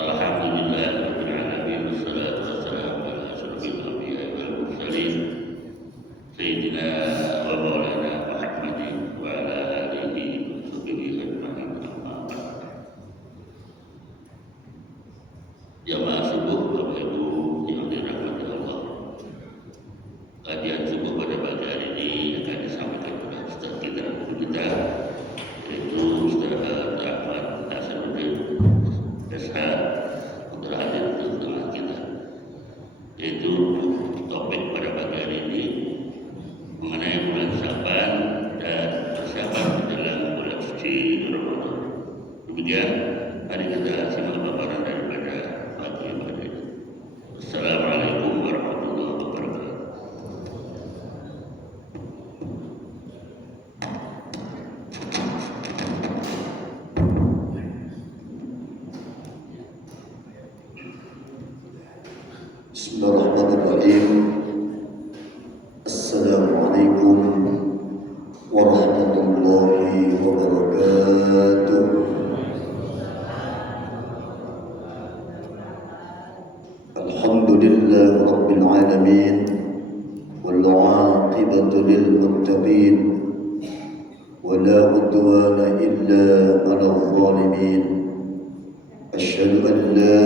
Alhamdulillahirrahmanirrahim. Wassalatu wassalamu ala asyrafil anbiya'i wal mursalin Sayyidina wa maulana Muhammadin wa ala alihi wa sahbihi ajma'in. Amma ba'd. Jamaah subuh Bapak Ibu yang dirahmati Allah, kajian subuh pada pagi hari ini akan disampaikan oleh Ustaz kita, yaitu Ustaz Ahmad Nasaruddin SH, putra hadir di tengah kita. Yaitu topik pada pagi hari ini mengenai bulan Syaban dan persiapan dalam bulan suci Ramadan. Demikian, mari kita simak paparan daripada pagi pada ini. Assalamualaikum warahmatullahi wabarakatuh. Bismillahirrahmanirrahim. Assalamualaikum warahmatullahi wabarakatuh. Alhamdulillah rabbil alamin wal 'aqibatu lil muttaqin wa la udwana illa 'alal zalimin. Asyhadu an la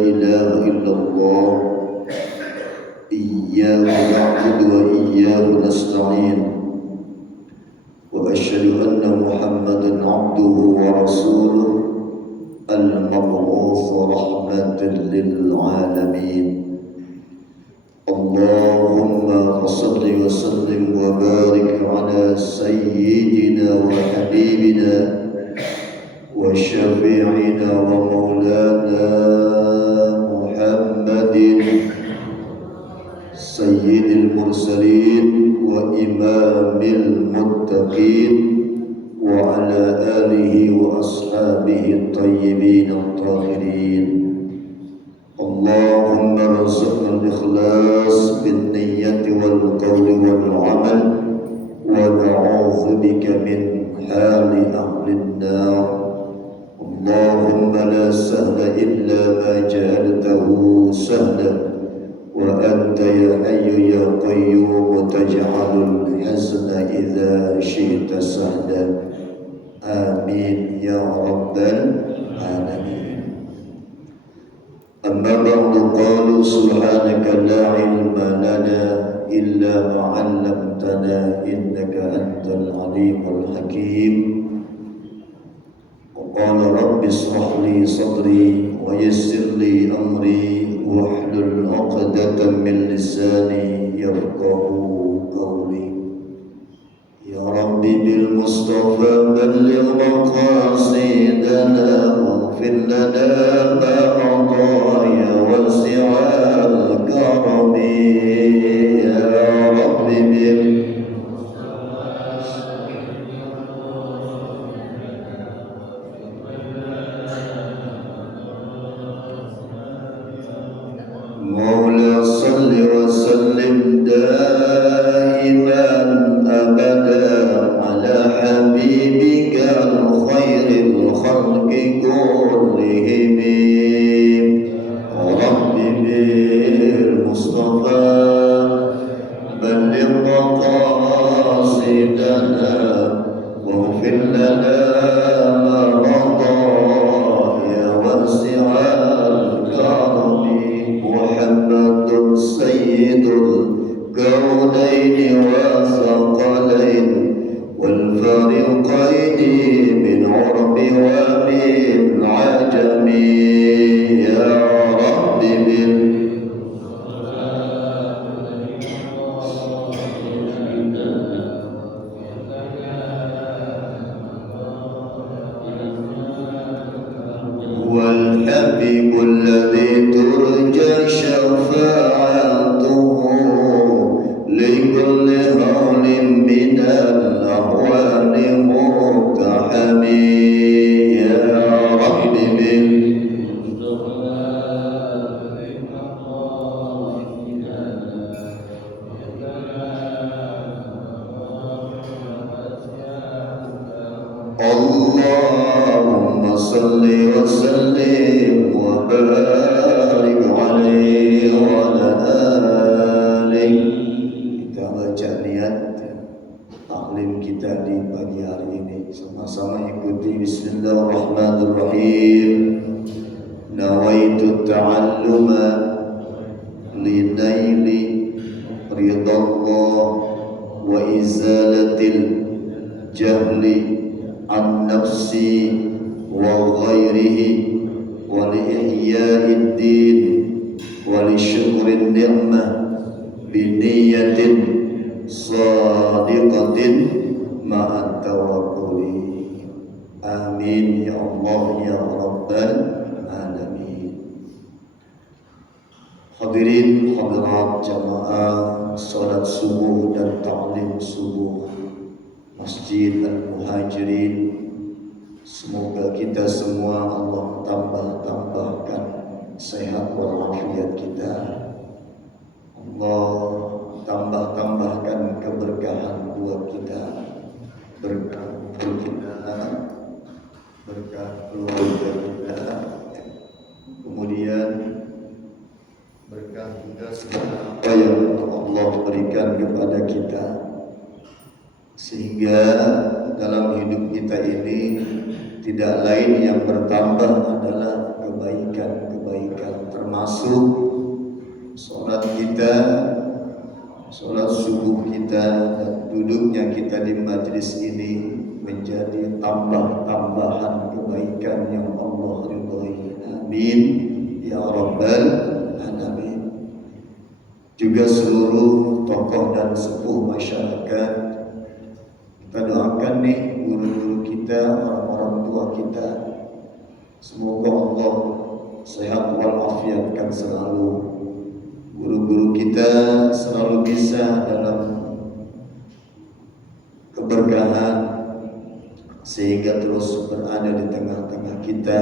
ilaha illallah إياه نعبد وإياه نستعين وأشهد أن محمدا عبده ورسوله المبعوث رحمة للعالمين. اللهم صل وسلم وبارك على سيدنا وحبيبنا وشفيعنا ومولانا محمد سيد المرسلين وإمام المتقين وعلى آله وأصحابه الطيبين الطاهرين. اللهم ارزقنا الإخلاص بالنية والقول والعمل ونعوذ بك من حال أهل النار. اللهم لا سهل إلا ما جعلته سهلا وأنت يا حي يا قيوم تجعل الحزن إذا شئت سهلا. آمين يا رب العالمين. أما بعد، قالوا سبحانك لا علم لنا إلا ما علمتنا إنك أنت العليم الحكيم. وقال رب اشرح لي صدري ويسر لي أمري واحلل عقدة من لساني يفقهوا قولي. يا ربي بالمصطفى بلغ مقاصدنا واغفر لنا ما مضى يا واسع الكرم. يا ربي مولا صل وسلم دائما أبدا على حبيبك الخير الخلق كلهم. رب بالمصطفى بلغ مقاصدنا واغفر لنا ما مضى يا واسع الكرم. محمد سيد الكونين والثقلين والفريقين من عرب ومن عجم. يا رب والحبيب الذي ترجى شفاعته لكل هول من الأهوال مقتحم. يا رب اللهم صل وسلم وبارك عليه وعلى آله. Kita baca niat taklim kita di pagi hari ini. Sama-sama ikuti. Bismillahirrahmanirrahim. Nawaitu ta'alluma linaili ridallah wa izalatil jahli an nafsi wa ghairihi wa li ihya'id din wa li syukrin ni'mah bi niyatin sadiqatin ma'at tawakkuli. Amin ya Allah ya Rabbal alamin. Hadirin hadirat jamaah salat subuh dan ta'lim subuh Masjid Al-Muhajirin, semoga kita semua Allah tambahkan sehat walafiat kita. Allah tambahkan keberkahan buat kita, berkah kita, berkah keluarga kita, kemudian berkah juga segala apa yang Allah berikan kepada kita, sehingga dalam hidup kita ini tidak lain yang bertambah adalah kebaikan-kebaikan, termasuk sholat kita, sholat subuh kita, dan duduknya kita di majlis ini menjadi tambahan kebaikan yang Allah ridhai. Amin ya Rabbal alamin. Juga seluruh tokoh dan sepuh masyarakat, kita doakan nih guru-guru kita, orang-orang tua kita, semoga Allah sehat walafiatkan selalu. Guru-guru kita selalu bisa dalam keberkahan, sehingga terus berada di tengah-tengah kita,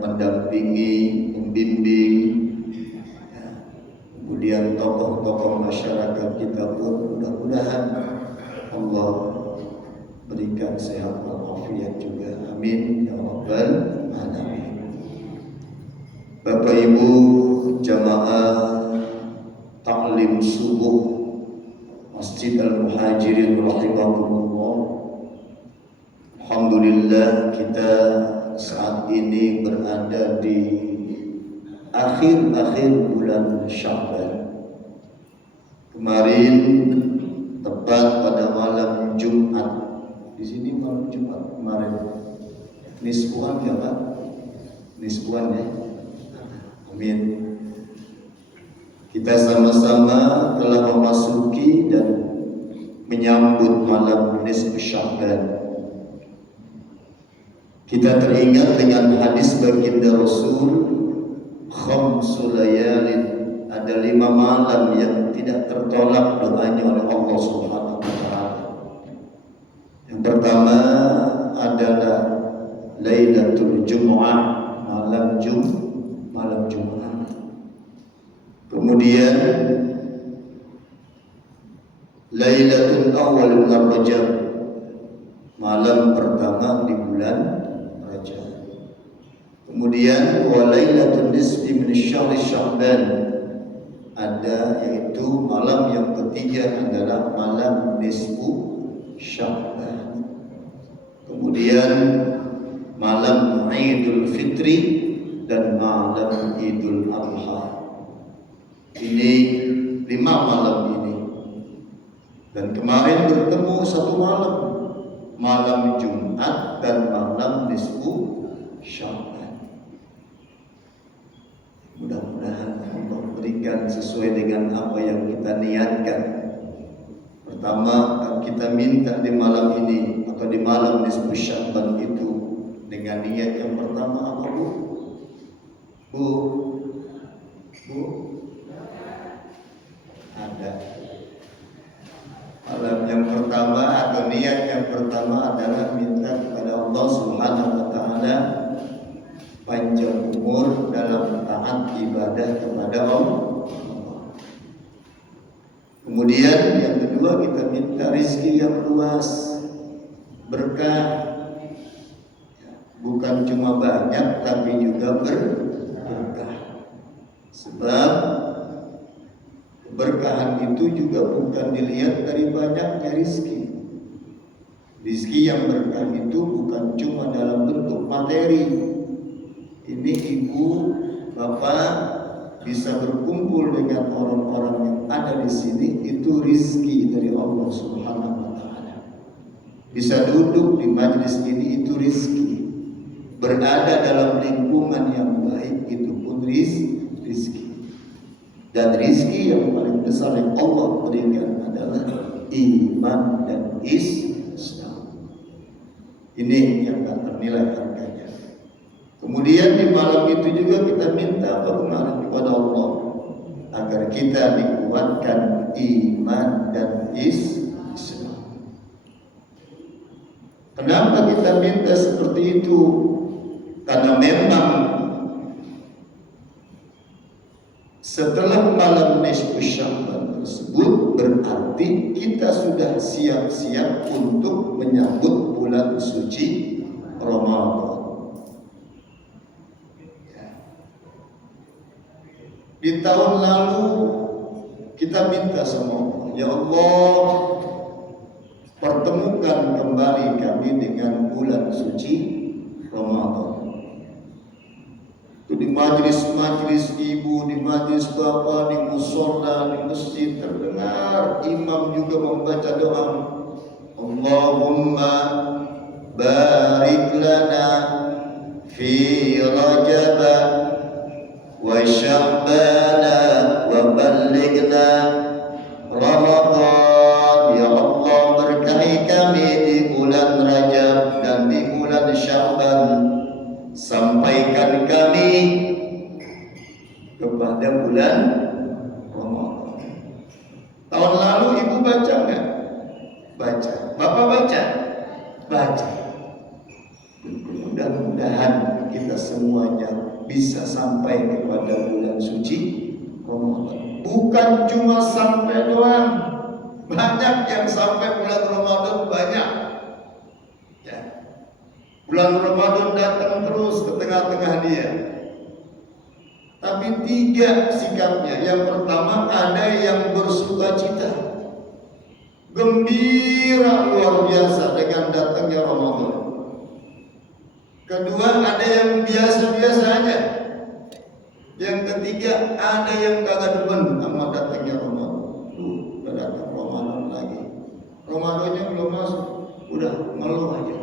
mendampingi, membimbing. Kemudian tokoh-tokoh masyarakat kita pun mudah-mudahan Allah berikan sehat walafiat juga. Amin ya Rabbal alamin. Bapak Ibu jamaah taklim subuh Masjid Al-Muhajirin rahimahumullah, alhamdulillah kita saat ini berada di akhir bulan Sya'ban. Kemarin tepat pada malam Jumat, di sini malam Jumat kemarin, nisfuan ya Pak? Nisfuan ya? Amin. Kita sama-sama telah memasuki dan menyambut malam nisfu Sya'ban. Kita teringat dengan hadis baginda Rasul, khamsu layalin, ada 5 malam yang tidak tertolak doanya oleh Allah Subhanahu wa taala. Yang pertama adalah Lailatul Jumu'ah, malam Jumat. Kemudian Lailatul Awwal min Rajab, malam pertama di bulan Rajab. Kemudian wa Lailatul Nisfi min Syahr Sya'ban, ada yaitu malam yang ketiga adalah malam nisfu Sya'ban. Kemudian malam Idul Fitri dan malam Idul Adha. Ini 5 malam ini. Dan kemarin bertemu satu malam Jumat dan malam nisfu Sya'ban. Mudah-mudahan Allah berikan sesuai dengan apa yang kita niatkan. Pertama, kita minta di malam ini atau di malam nisfu Sya'ban itu dengan niat yang pertama apa Bu? Bu? Ada. Malam yang pertama atau niat yang pertama adalah minta kepada Allah Subhanahu wa taala panjang umur dalam taat ibadah kepada Allah. Kemudian yang kedua kita minta rezeki yang luas, berkah, bukan cuma banyak tapi juga berkah. Sebab keberkahan itu juga bukan dilihat dari banyaknya rizki. Rizki yang berkah itu bukan cuma dalam bentuk materi. Ini ibu, bapak bisa berkumpul dengan orang-orang yang ada di sini, itu rizki dari Allah Subhanahu wa Ta'ala. Bisa duduk di majelis ini, itu rizki. Berada dalam lingkungan yang baik, itu pun rizki. Dan rizki yang paling besar yang Allah berikan adalah iman dan Islam. Ini yang tak ternilai harganya. Kemudian di malam itu juga kita minta apa kemarin kepada Allah agar kita dikuatkan iman dan Islam. Kenapa kita minta seperti itu? Karena memang setelah malam nisfu Sya'ban tersebut berarti kita sudah siap-siap untuk menyambut bulan suci Ramadan. Di tahun lalu kita minta sama Allah, ya Allah, pertemukan kembali kami dengan bulan suci Ramadan. Itu di majlis-majlis ibu, di majlis bapak, di musola, di masjid terdengar imam juga membaca doa, Allahumma barik lana fi Rajab wa Sya'ban wa ballighna Ramadan. Ya Allah, berkahi kami di bulan Rajab dan di bulan Sya'ban, sampaikan kami kepada bulan Ramadan. Tahun lalu ibu baca enggak? Baca. Bapak baca? Baca. Mudah-mudahan kita semuanya bisa sampai kepada bulan suci Ramadan. Bukan cuma sampai doang. Banyak yang sampai bulan Ramadan, banyak. Ya. Bulan Ramadan datang terus ke tengah-tengah dia. Tapi 3 sikapnya. Yang pertama, ada yang bersuka cita, gembira luar biasa dengan datangnya Ramadan. Kedua, ada yang biasa-biasa aja. Yang ketiga, ada yang kagak demen sama datangnya Ramadan. Udah datang Ramadan lagi. Ramadannya belum masuk, udah ngeluh aja.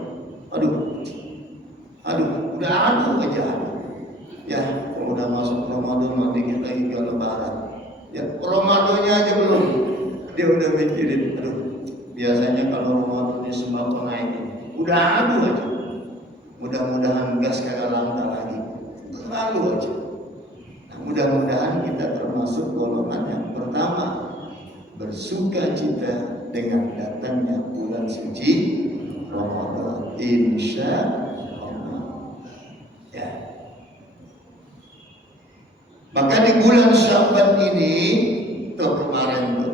Aduh, udah aja. Ya, kalau udah masuk Ramadan nanti kita hingga Lebaran. Ya, Ramadannya aja belum, dia udah mikirin. Biasanya kalau Ramadan sembako naik, udah aja. Mudah-mudahan gas kagak langka lagi. Lalu aja. Nah, mudah-mudahan kita termasuk golongan yang pertama, bersuka cita dengan datangnya bulan suci Ramadan, insya Allah. Ya. Maka di bulan Sya'ban ini, kemarin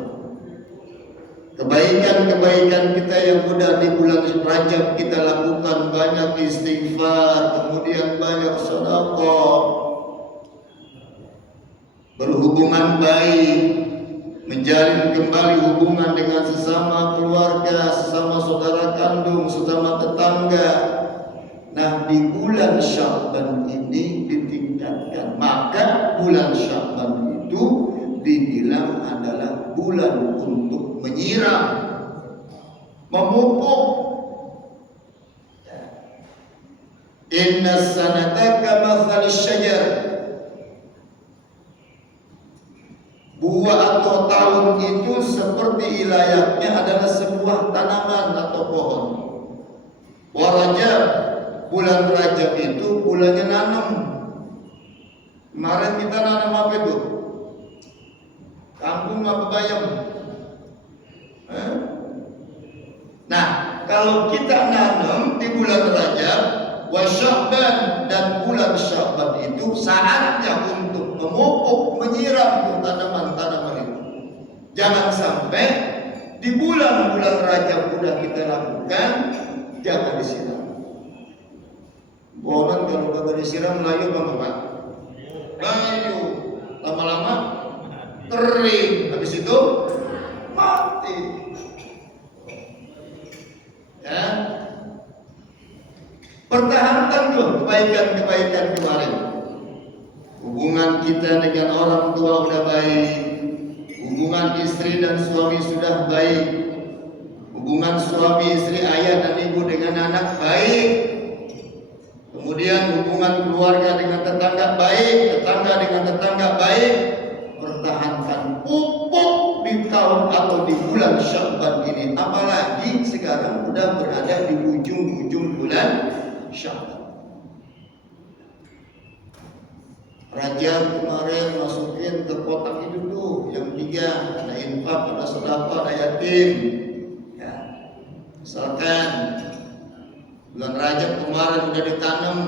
kebaikan-kebaikan kita yang udah di bulan Rajab kita lakukan, banyak istighfar, kemudian banyak sedekah, berhubungan baik, menjalin kembali hubungan dengan sesama keluarga, sesama saudara kandung, sesama tetangga. Nah, di bulan Sya'ban ini ditingkatkan. Maka bulan Sya'ban itu dibilang adalah bulan untuk menyiram, memupuk. Inna sanata kamathal syajar. Buah atau tahun itu seperti layaknya adalah sebuah tanaman atau pohon. Rajab, bulan Rajab itu bulannya nanam. Kemarin kita nanam apa itu? Kangkung apa bayam? Nah, kalau kita nanam di bulan Rajab, wa Sya'ban, dan bulan Sya'ban itu saatnya untuk memupuk, menyiram tanaman-tanaman itu. Jangan sampai di bulan-bulan Rajab sudah kita lakukan, jangan disiram. Pohon kalau kagak disiram layu bang Pak. Layu, lama-lama kering, habis itu mati. Ya, pertahankan tuh kebaikan-kebaikan kemarin. Hubungan kita dengan orang tua udah baik, hubungan istri dan suami sudah baik, hubungan suami istri, ayah dan ibu dengan anak baik, kemudian hubungan keluarga dengan tetangga baik, tetangga dengan tetangga baik. Pertahankan pupuk di tahun atau di bulan Sya'ban ini, apalagi sekarang udah berada di ujung-ujung bulan Sya'ban. Raja kemarin masukin ke kotak itu tuh yang 3, ada infak, ada sedekah, ada yatim. Ya. Misalkan bulan Rajab kemarin udah ditanam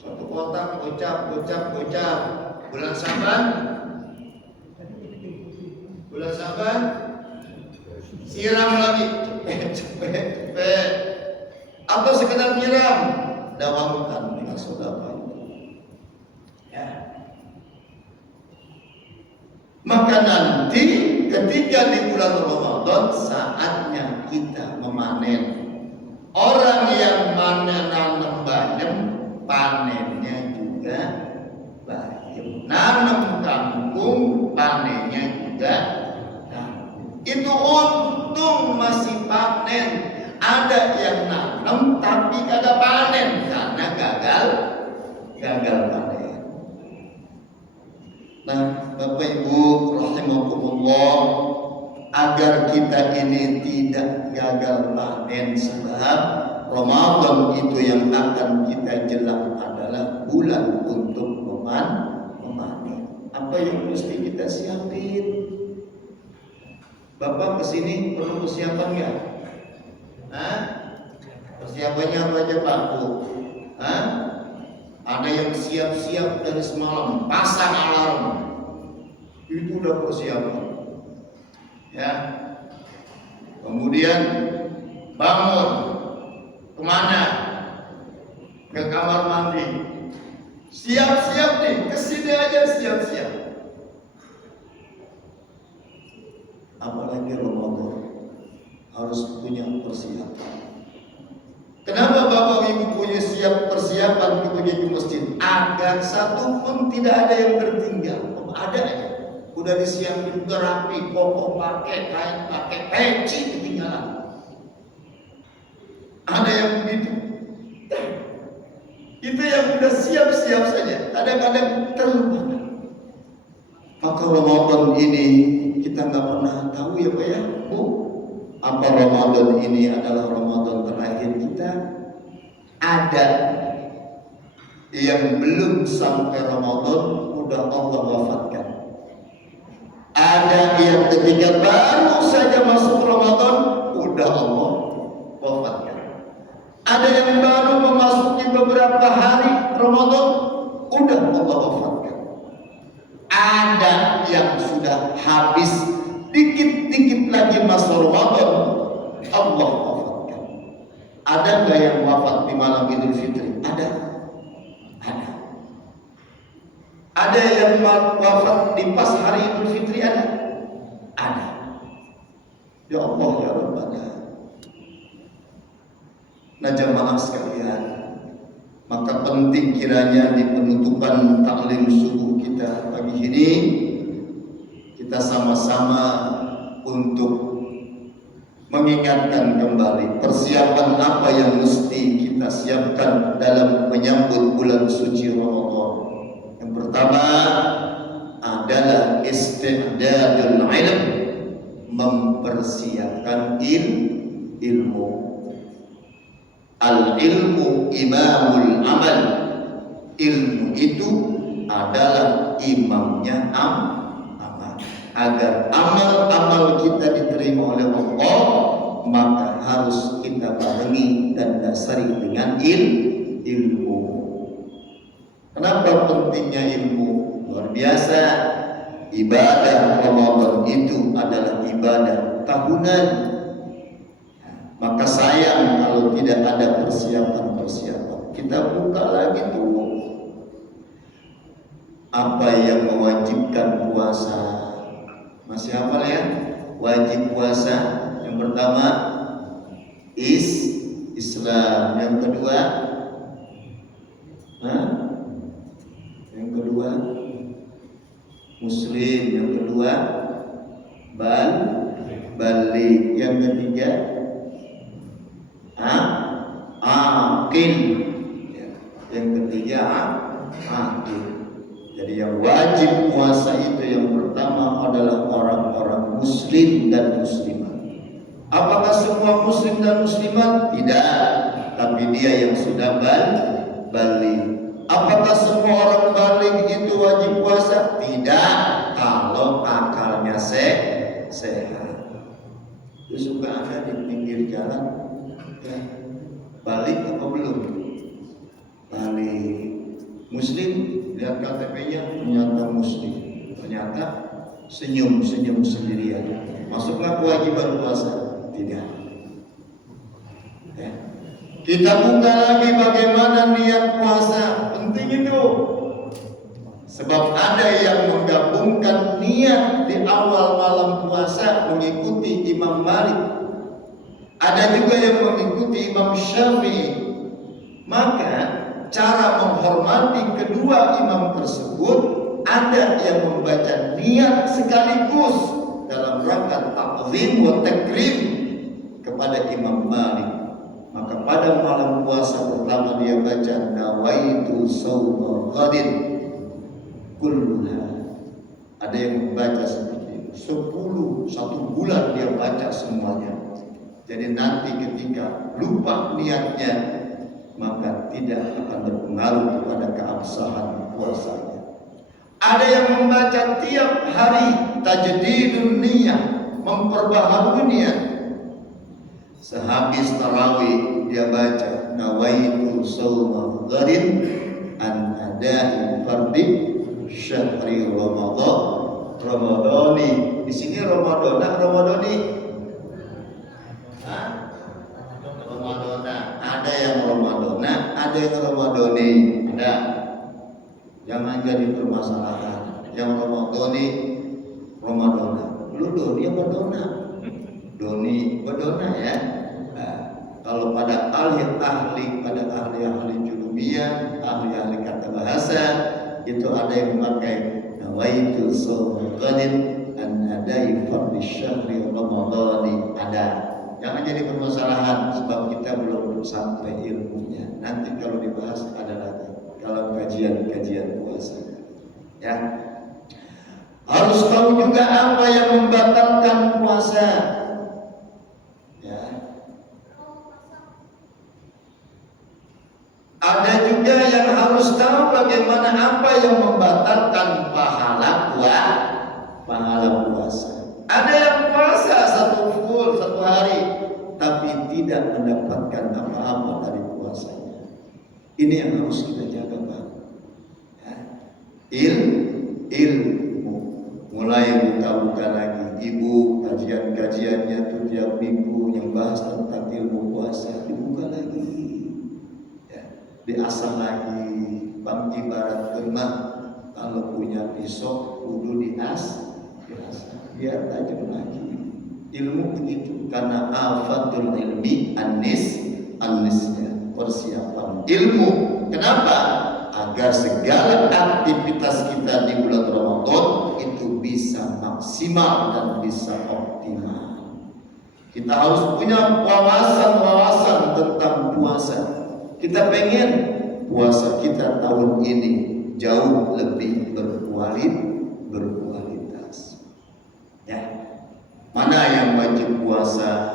satu kotak, gocap. Bulan Syaban siram lagi, cepet. Atau sekedar nyiram, dawamkan dengan sedekah. Ya. Maka nanti ketika di bulan Ramadan saatnya kita memanen. Orang yang nanam bayam, panennya juga bayam. Nanam kangkung, panennya juga kangkung. Itu untung masih panen. Ada yang nanam tapi kagak panen karena gagal panen. Nah, Bapak Ibu rahimakumullah, agar kita ini tidak gagal panen, sebab Ramadan itu yang akan kita jelang adalah bulan untuk memanen. Apa yang mesti kita siapin? Bapak kesini perlu persiapan nggak? Persiapannya apa aja Pak Bu? Ada yang siap-siap dari semalam, pasang alarm. Itu udah persiapan. Ya. Kemudian bangun. Kemana? Ke kamar mandi. Siap-siap nih, kesini aja siap-siap. Apalagi Ramadan harus punya persiapan. Kenapa Bapak Ibu punya persiapan pergi ke masjid? Agar satu pun tidak ada yang tertinggal. Ada aja. Udah disiapin rapi, koko pakai, kain pakai, peci ketinggalan. Ada yang begitu. Itu yang udah siap-siap saja. Kadang-kadang terlupakan. Maka Ramadan ini kita nggak pernah tahu ya Pak ya. Apa Ramadan ini adalah Ramadan terakhir kita? Ada yang belum sampai Ramadan udah Allah wafatkan. Ada yang ketika baru saja masuk Ramadan udah Allah wafatkan. Ada yang baru memasuki beberapa hari Ramadan udah Allah wafatkan. Ada yang sudah habis dikit-dikit lagi masuk Ramadan Allah wafatkan. Ada nggak yang wafat di malam Idul Fitri? Ada. Ada yang wafat di pas hari Idul Fitri? Ada. Ya Allah ya Rabbana. Nah jamaah sekalian, maka penting kiranya di penutupan taklim subuh kita pagi ini kita sama-sama untuk mengingatkan kembali persiapan apa yang mesti kita siapkan dalam menyambut bulan suci Ramadan. Yang pertama adalah isti'dadul ilm, mempersiapkan ilmu. Al-ilmu imamul amal. Ilmu itu adalah imamnya amal. Agar amal-amal kita diterima oleh Allah, maka harus kita barengi dan dasari dengan ilmu. Kenapa pentingnya ilmu? Luar biasa. Ibadah Ramadan itu adalah ibadah tahunan. Maka sayang kalau tidak ada persiapan-persiapan. kita buka lagi tuh apa yang mewajibkan puasa. Masih hafal ya? Wajib puasa yang pertama Islam, yang kedua yang kedua Muslim, yang kedua balik, yang ketiga akil, yang ketiga akil. Jadi yang wajib puasa itu yang pertama adalah orang-orang muslim dan muslimat. Apakah semua muslim dan muslimat? Tidak, tapi dia yang sudah balik. Apakah semua orang balik itu wajib puasa? Tidak, kalau akalnya sehat. Itu suka ada di pinggir jalan, ya. Balik apa belum? Balik. Muslim, lihat KTP-nya ternyata muslim, ternyata senyum sendirian. Masuklah kewajiban puasa? Tidak. Ya. Kita buka lagi bagaimana niat puasa. Penting itu. Sebab ada yang menggabungkan niat di awal malam puasa mengikuti Imam Malik. Ada juga yang mengikuti Imam Syafi'i. Maka cara menghormati kedua imam tersebut, ada yang membaca niat sekaligus dalam rangka ta'zim wa takrim kepada Imam Malik. Maka pada malam puasa pertama dia baca nawaitu shauma ghadin kulluha. Ada yang membaca seperti itu. 1 bulan dia baca semuanya. Jadi nanti ketika lupa niatnya, maka tidak akan berpengaruh kepada keabsahan puasanya. Ada yang membaca tiap hari tajdidun niyah, memperbaharui niat. Sehabis tarawih dia baca nawaitu shauma ghadin an ada'i fardhi syahri ramadhani. Di sini ramadhana, ramadhani. Ada yang Ramadana, ada yang Ramadhani. Ada. Jangan jadi permasalahan. Yang Ramadhani, Ramadana. Lu doni apa dona? Doni, dona ya. Nah, kalau pada ahli julumiyah, ahli kata bahasa, itu ada yang memakai nawaitu shauma ghadin an adai fardhi syahri ramadhani. Ada. Jangan jadi permasalahan sebab kita belum sampai ilmunya. Nanti kalau dibahas ada lagi kalau kajian puasa. Ya. Harus tahu juga apa yang membatalkan puasa. Ya. Ada juga yang harus tahu bagaimana apa yang membatalkan pahala puasa. Ada yang puasa 1 hari tapi tidak mendapatkan apa-apa dari puasanya. Ini yang harus kita jaga, Pak. Ya. Ilmu mulai buka-buka lagi. Ibu kajian-kajiannya tuh tiap minggu yang bahas tentang ilmu puasa dibuka lagi. Ya. Diasah lagi. Bang ibarat kemah kalau punya pisau kudu diasah biar tajam lagi. Ilmu begitu, karena afatul ilmi anisnya persiapan ilmu. Kenapa? Agar segala aktivitas kita di bulan Ramadan itu bisa maksimal dan bisa optimal. Kita harus punya wawasan tentang puasa. Kita pengen puasa kita tahun ini jauh lebih berkualitas. Ya. Mana yang wajib puasa?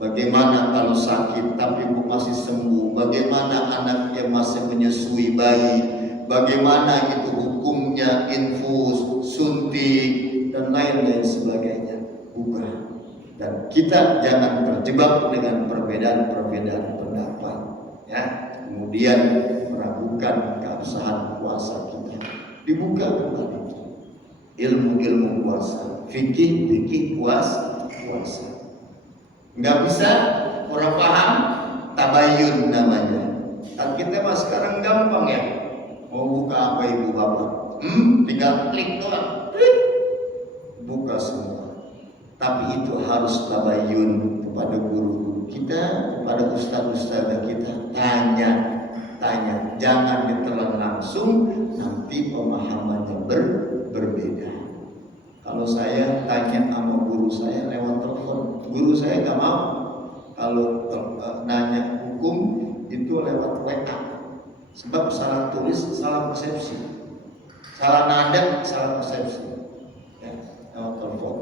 Bagaimana kalau sakit tapi masih sembuh? Bagaimana anak yang masih menyusui bayi? Bagaimana itu hukumnya infus, suntik dan lain-lain sebagainya? Bukan. Dan kita jangan terjebak dengan perbedaan pendapat. Ya. Kemudian meragukan keabsahan puasa kita. Dibuka kembali ilmu puasa, fikih puasa. Nggak bisa orang paham, tabayun namanya. Dan kita mah sekarang gampang ya. Mau buka apa ibu bapak? Tinggal klik doang. Buka semua. Tapi itu harus tabayun kepada guru kita, kepada ustaz-ustazah kita. Tanya. Jangan ditelan langsung, nanti pemahamannya berbeda. Kalau saya tanya sama guru saya lewat telepon, guru saya nggak mau. Kalau nanya hukum itu lewat WA, sebab salah tulis, salah persepsi, salah nada, salah persepsi. Ya, lewat telepon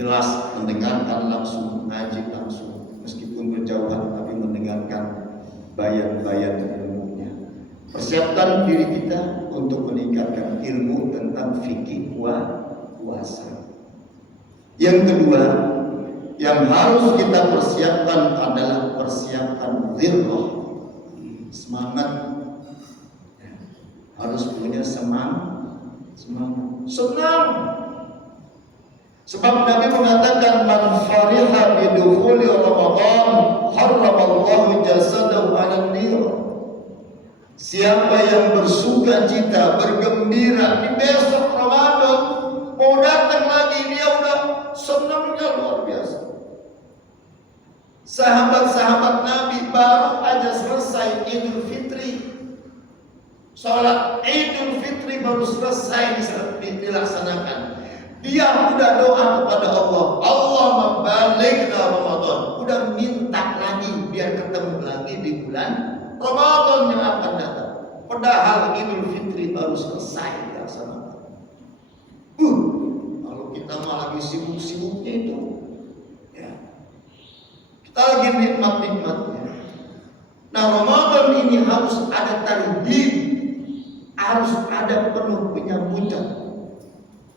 jelas mendengarkan langsung, ngaji langsung, meskipun berjauhan tapi mendengarkan bayan-bayan ilmunya. Persiapkan diri kita untuk meningkatkan ilmu tentang fikih puasa. Yang kedua yang harus kita persiapkan adalah persiapan dhirrah, semangat. Harus punya semangat. Sebab Nabi mengatakan man fariha bidukhuli Ramadan harramallahu jasadahu 'alan nar. Siapa yang bersuka cita, bergembira di besok Ramadan, mau datang lagi, dia udah senangnya luar biasa. Sahabat-sahabat Nabi baru aja selesai Idul Fitri, sholat Idul Fitri baru selesai dilaksanakan. Dia udah doa kepada Allah, Allahumma balighna Ramadan, udah minta lagi biar ketemu lagi di bulan Ramadan yang akan datang. Padahal Idul Fitri baru selesai dilaksanakan. Kalau kita malah lagi sibuk-sibuknya itu, ya, kita lagi nikmat-nikmatnya. Nah, Ramadan ini harus ada tarhib, harus ada penuh penyambutan.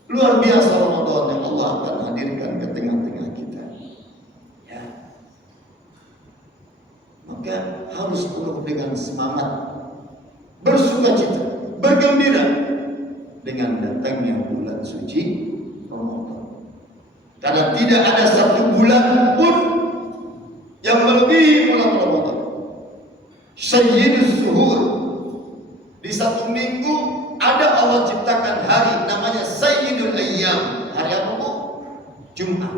Luar biasa Ramadan yang Allah akan hadirkan ke tengah-tengah kita. Ya. Maka harus penuh dengan semangat, bersukacita, bergembira dengan datangnya bulan suci Ramadan. Karena tidak ada satu bulan pun yang melebihi bulan Ramadan. Sayyidus Suhur. Di satu minggu ada Allah ciptakan hari namanya Sayyidul Ayyam. Hari apa bu? Jumat.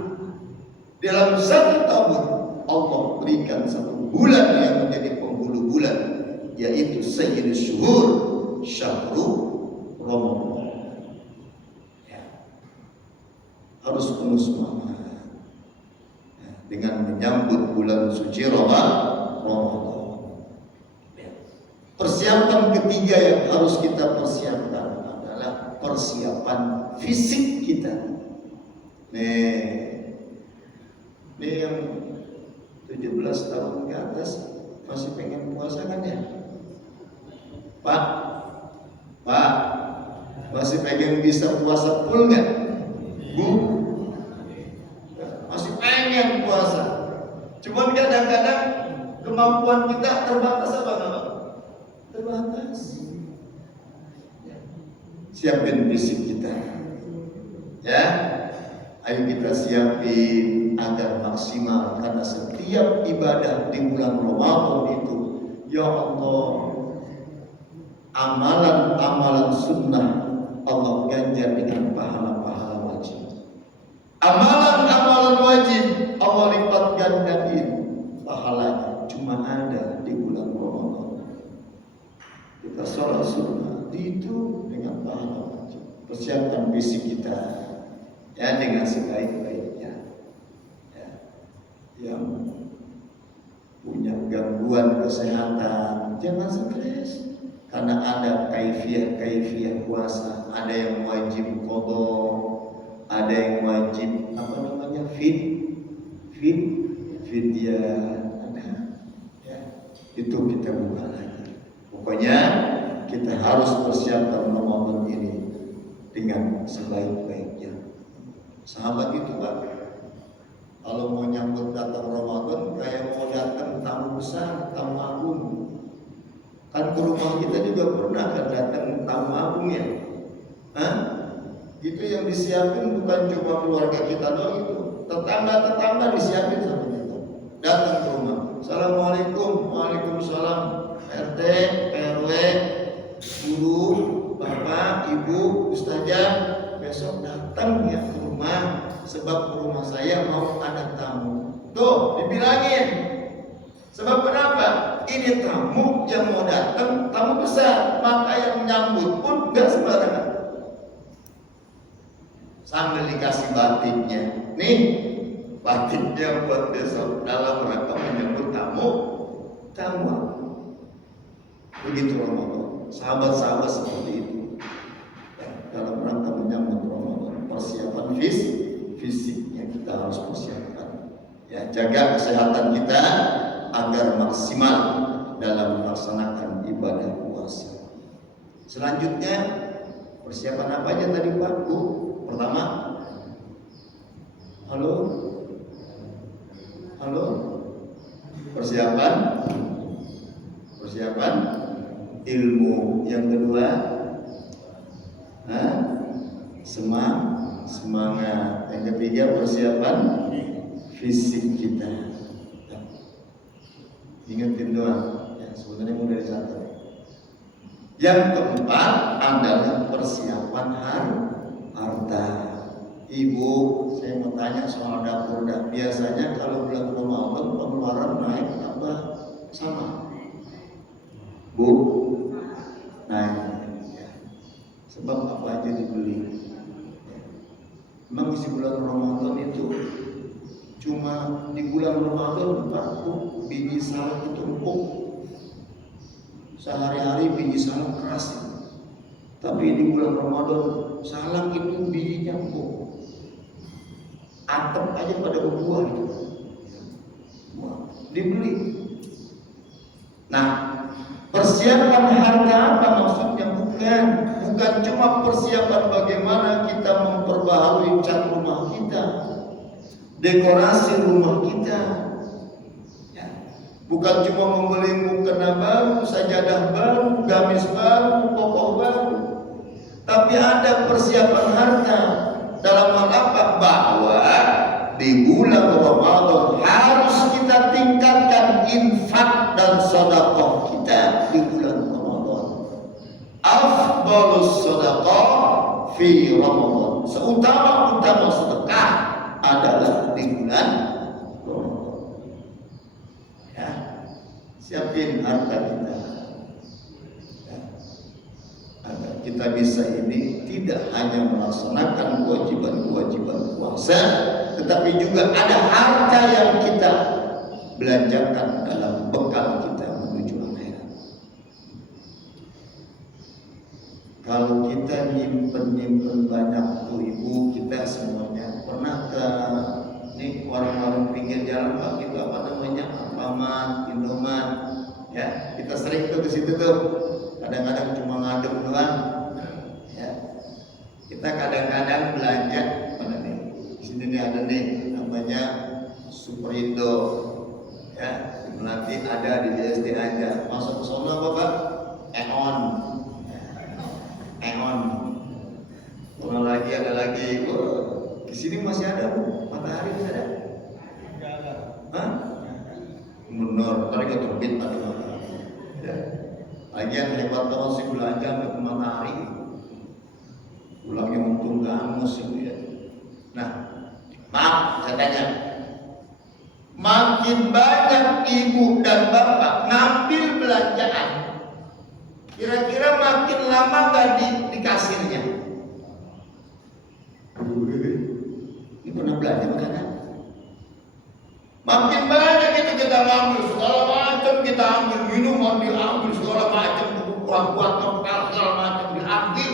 Dalam satu tahun Allah berikan satu bulan yang menjadi penghulu bulan, yaitu Sayyidus Syuhur, Syahrul Ramadan. Ya. Harus penuh semangat dengan menyambut bulan suci Ramadan. Persiapan ketiga yang harus kita persiapkan adalah persiapan fisik kita. Nih yang 17 tahun ke atas masih pengen puasa kan ya? Pak, masih pengen bisa puasa full nggak? Bu, masih pengen puasa. Cuman kadang-kadang kemampuan kita terbatas apa enggak? Terbatas. Siapin fisik kita, ya. Ayo kita siapin agar maksimal, karena setiap ibadah di bulan Ramadan itu, ya Allah, amalan-amalan sunnah Allah ganjar dengan pahala-pahala wajib. Amalan-amalan wajib Allah lipat gandain pahalanya, cuma ada di bulan Ramadan. Kita sholat sunnah itu dengan pahala wajib. Persiapkan fisik kita ya dengan sebaik-baiknya. Ya. Yang punya gangguan kesehatan jangan stres, karena ada kaifiah puasa. Ada yang wajib qadha, ada yang wajib fidyah. Ya. Itu kita buka lagi. Pokoknya kita harus persiapkan Ramadan ini dengan sebaik-baiknya. Sahabat itu Pak, kalau mau nyambut datang Ramadan kayak mau datang tamu besar, tamu agung. Kan ke rumah kita juga pernah kan datang tamu agung ya. Itu yang disiapin bukan cuma keluarga kita doang, itu tetangga-tetangga disiapin sama kita. Datang ke rumah, assalamualaikum, waalaikumsalam. RT, PRW, guru, bapak, ibu, ustazah, besok datang ya ke rumah, sebab ke rumah saya mau ada tamu. Tuh, dibilangin. Sebab kenapa? Ini tamu yang mau datang, tamu besar, maka yang menyambut pun gak sembarangan. Sambil dikasih batiknya. Nih, batiknya buat besok dalam rangka menyambut tamu. Begitu Ramadan. Sahabat-sahabat seperti itu. Dalam rangka menyambut Ramadan, persiapan fisiknya kita harus persiapkan. Ya, jaga kesehatan kita agar maksimal dalam melaksanakan ibadah puasa. Selanjutnya, persiapan apa aja tadi Pak? Bu? Pertama, halo, persiapan ilmu. Yang kedua, semangat. Yang ketiga, persiapan fisik kita. Ingetin doang, ya, sebenarnya mudah dicatat. Yang keempat adalah persiapan harta. Ibu, saya mau tanya soal dapur. Biasanya kalau bulan Ramadan pengeluaran naik apa sama? Bu, naik. Ya. Sebab apa aja dibeli. Memang isi bulan Ramadan itu cuma di bulan Ramadan biji salak itu empuk. Sehari-hari biji salak keras. Tapi di bulan Ramadan salak itu bijinya empuk. Atem aja pada berbuah itu. Dibeli. Nah, persiapan harta apa maksudnya? Bukan cuma persiapan bagaimana kita memperbaharui cat rumah kita, dekorasi rumah kita, ya. Bukan cuma membeli mukena baru, sajadah baru, gamis baru, kokoh baru, tapi ada persiapan harta. Dalam hal apa? Bahwa di bulan Ramadan harus kita tingkatkan infak dan sedekah kita di bulan Ramadan. Afdhalus sedekah fi Ramadan. Seutama-utama sedekah adalah di bulan Ramadan. Ya, siapin harta kita. Ya. Agar kita bisa ini tidak hanya melaksanakan kewajiban-kewajiban puasa, tetapi juga ada harta yang kita belanjakan dalam bekal kita menuju akhirat. Kalau kita nyimpen banyak tuh ibu, kita semuanya pernah ke nih warung-warung pinggir jalan Pak, itu apa namanya, Alfamart, Indomaret, ya kita sering tuh ke situ tuh. Kadang-kadang cuma ngadem doang, ya. Kita kadang-kadang belanja mana nih? Di sini nih ada nih namanya Superindo, ya. Nanti ada di BSD aja. Masuk ke sana apa Pak? Eon. Kalau lagi ada lagi. Di sini masih ada Bu. Matahari masih ada? Enggak ada. Hah? Benar. Tadi keterbit tadi. Ya. Lagian hebat banget sih belanja ke matahari. Pulangnya untung gamus itu ya. Nah, maaf saya tanya. Makin banyak ibu dan bapak ngambil belanjaan, kira-kira makin lama gak di kasirnya? Ini pernah belanja makanan? Makin banyak itu kita ngambil segala macam, kita ambil minuman diambil segala macam, buah-buah tongkal segala macam diambil.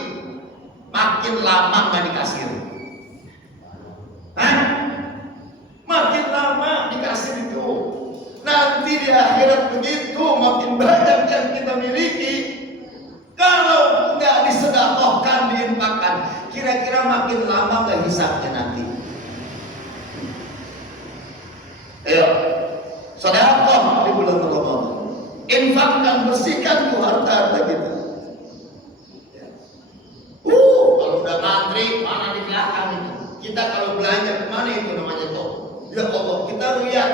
Makin lama nggak dikasir. Hah? Makin lama dikasir itu. Nanti di akhirat begitu makin banyak yang kita miliki. Kalau nggak disedekahkan, diinfakkan, kira-kira makin lama nggak hisabnya nanti. Ayo, sedekah di bulan Ramadan. Infakkan, bersihkan tuh harta kita. Kalau udah ngantri, mana di belakang itu? Kita kalau belanja kemana itu namanya toh? Ya Allah, kita lihat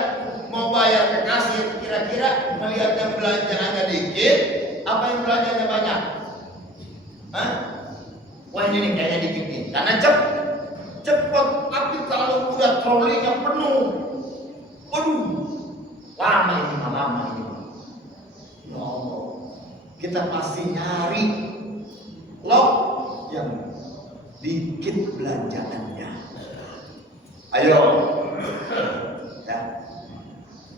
mau bayar ke kasir, kira-kira melihat yang belanjaannya dikit, apa yang belanjanya banyak? Hah? Wah ini nih kayaknya dikit nih, karena cepet. Tapi kalau udah trolinya penuh, waduh, lama ini. Ya Allah, kita pasti nyari loh yang dikit belanjaannya. Ayo, ya.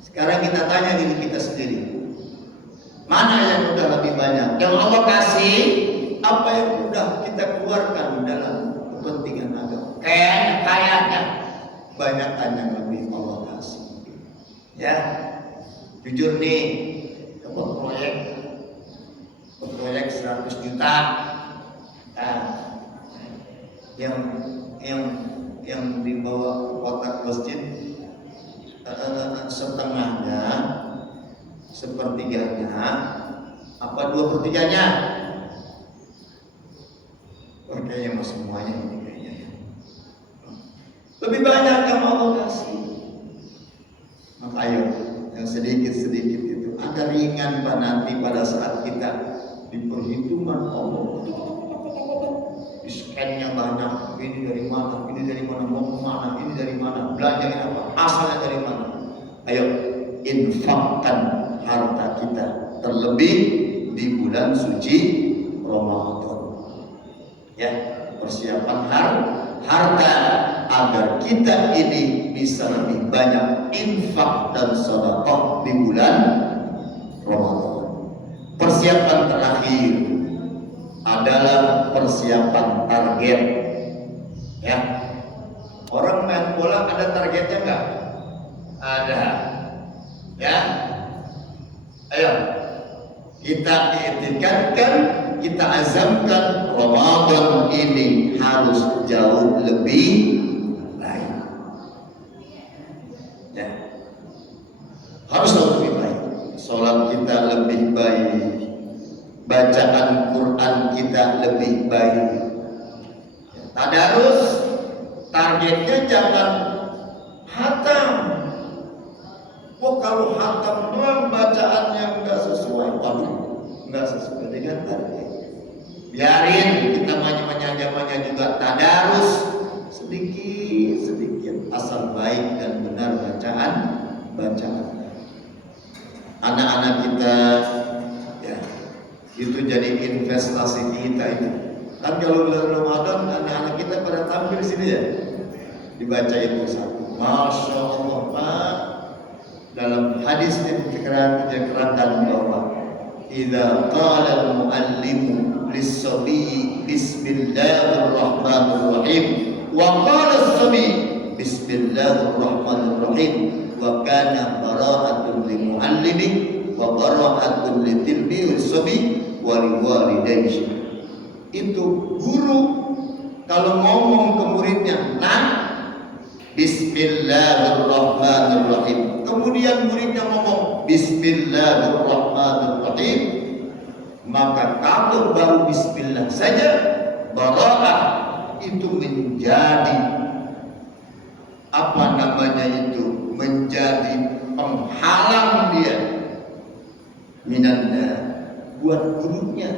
Sekarang kita tanya diri kita sendiri, mana yang udah lebih banyak? Yang Allah kasih, apa yang udah kita keluarkan dalam kepentingan agama? Kayaknya banyakan yang lebih Allah kasih. Ya, jujur nih, proyek 100 juta. Nah, yang dibawa ke kotak masjid setengahnya, sepertiganya, apa 2/3-nya? Kayaknya mas semuanya ini kayaknya. Lebih banyak yang Allah kasih. Maka ayo, yang sedikit-sedikit itu agar ringan Pak nanti pada saat kita di perhitungan Allah. Scan-nya banyak, ini dari mana, mau kemana, ini dari mana, belanjanya apa, asalnya dari mana. Ayo infakkan harta kita, terlebih di bulan suci Ramadan. Ya, persiapan harta agar kita ini bisa lebih banyak infak dan sedekah di bulan Ramadan. Persiapan terakhir adalah persiapan target. Ya, orang main bola ada targetnya enggak? Ada. Ya, ayo kita itikadkan, kita azamkan Ramadan ini harus jauh lebih baik. Ya, harus lebih baik. Sholat kita lebih baik, bacaan Quran kita lebih baik. Tadarus targetnya jangan hatam. Kalau hatam doang bacaannya enggak sesuai, enggak sesuai dengan target. Biarin kita manja-manja juga tadarus sedikit asal baik dan benar bacaan. Anak-anak kita ya, itu jadi investasi kita itu. Kan kalau bulan Ramadan anak-anak kita pada tampil sini ya, dibaca itu satu. Masya Allah Pak, dalam hadis yang diterangkan bahwa idza qala al-muallimu lis-sabi bismillahirrahmanirrahim wa qala as-sabi bismillahirrahmanirrahim wa kana bara'atun lil muallimi wa bara'atun lil tilmi was-sabi wa liwalidayhi. Itu guru kalau ngomong ke muridnya, nah bismillahirrahmanirrahim, kemudian muridnya ngomong bismillahirrahmanirrahim, maka kalau baru bismillah saja bara'ah itu menjadi apa namanya itu, menjadi penghalang dia minanda buat gurunya,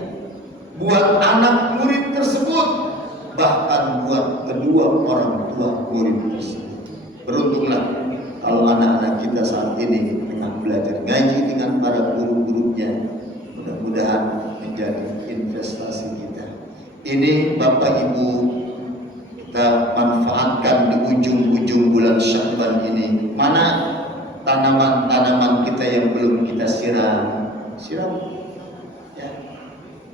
buat anak murid tersebut, bahkan buat kedua orang tua murid tersebut. Beruntunglah kalau anak-anak kita saat ini tengah belajar ngaji dengan para guru-gurunya. Mudah-mudahan menjadi investasi kita. Ini Bapak Ibu, kita manfaatkan di ujung-ujung bulan Sya'ban ini. Mana tanaman-tanaman kita yang belum kita siram ya,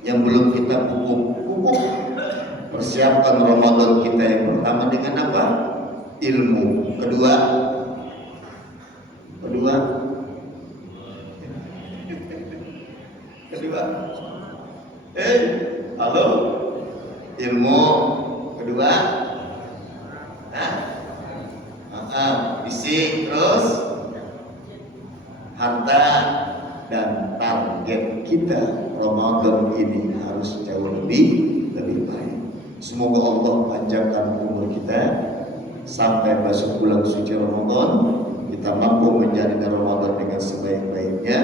yang belum kita pupuk. Persiapkan Ramadan kita yang pertama dengan apa? Ilmu. Kedua halo, ilmu. Kedua fisik. Terus harta. Dan target kita Ramadan ini harus jauh lebih baik. Semoga Allah panjangkan umur kita sampai masuk bulan suci Ramadan. kita mampu menjalani Ramadan dengan sebaik-baiknya.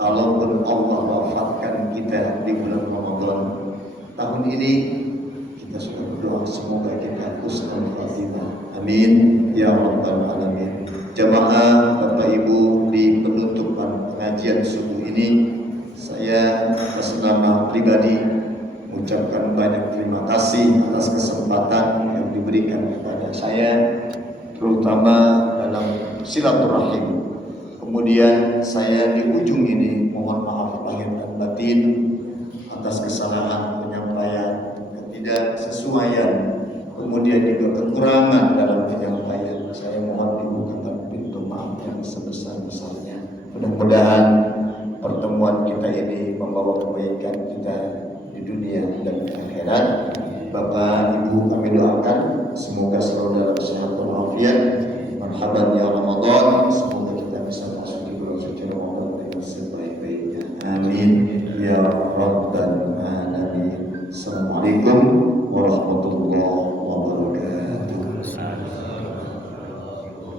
Kalaupun Allah wafatkan kita di bulan Ramadan tahun ini, kita sudah berdoa semoga kita husnul khatimah. Amin ya rabbal alamin. Jamaah Bapak Ibu, di penutupan pengajian subuh ini, saya atas nama pribadi mengucapkan banyak terima kasih atas kesempatan yang diberikan kepada saya, terutama dalam silaturahim. Kemudian saya di ujung ini mohon maaf lahir dan batin atas kesalahan penyampaian, ketidaksesuaian, kemudian juga kekurangan dalam penyampaian. Saya mohon dibukakan pintu maaf yang sebesar-besarnya. Mudah-mudahan pertemuan kita ini membawa kebaikan kita di dunia dan di akhirat. Bapak Ibu, kami doakan semoga selalu dalam sehat walafiat. Marhaban ya Ramadan. Semoga kita bisa masuk di bulan suci Ramadan dengan sebaik-baiknya. Amin ya rabbal alamin. Assalamualaikum warahmatullahi wabarakatuh.